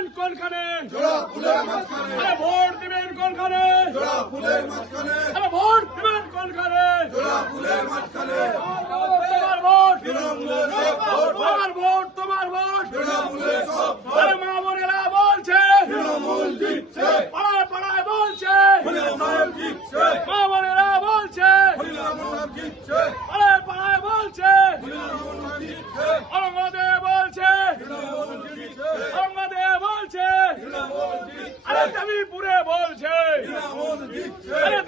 দিবেন কোনখানে? আরে ভোট দিবেন কোনখানে? আরে ভোট দিবেন কোনখানে? তোমার ভোট। তোমার ভোট তোমার ভোট। আরে মা বোনেরা বলছে পাড়ায় পাড়ায় বলছে। মা বোনেরা বলছে।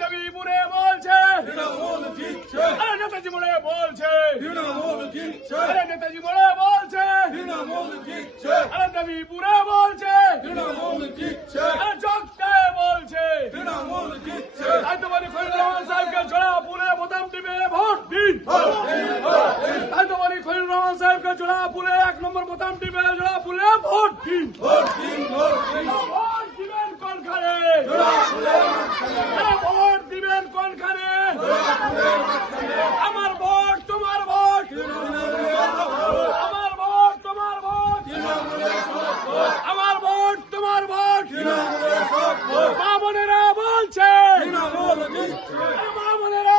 দেবীপুরে বলছে। আরে নেতাজি বলে বলছে। আরে নেতাজি বলে বলছে। আরে দেবীপুরে বলছে। তৃণমূল জিতছে আরে চককে বলছে। তৃণমূল জিতছে তাই তো বলি খলিল রহমান সাহেবকে জোড়া ফুলে বোতাম টিপে ভোট দিন। তাই তো বলি খলিল রহমান সাহেবকে জোড়া ফুলে এক নম্বর বোতাম টিপে জোড়া ফুলে ভোট দিন। ভোট দিন ভোট দিন। ভোট দিবেন কোনখানে জোড়া ফুলের মাঝখানে আরে ভোট দিবেন কোনখানে জোড়া ফুলের মাঝখানে আমার ভোট, তোমার ভোট। আমার ভোট, তোমার ভোট। আমার ভোট, তোমার ভোট। বলছে, মা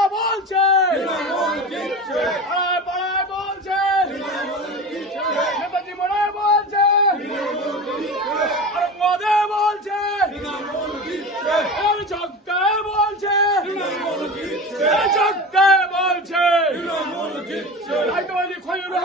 বলছে বলছে বলছে 10勝。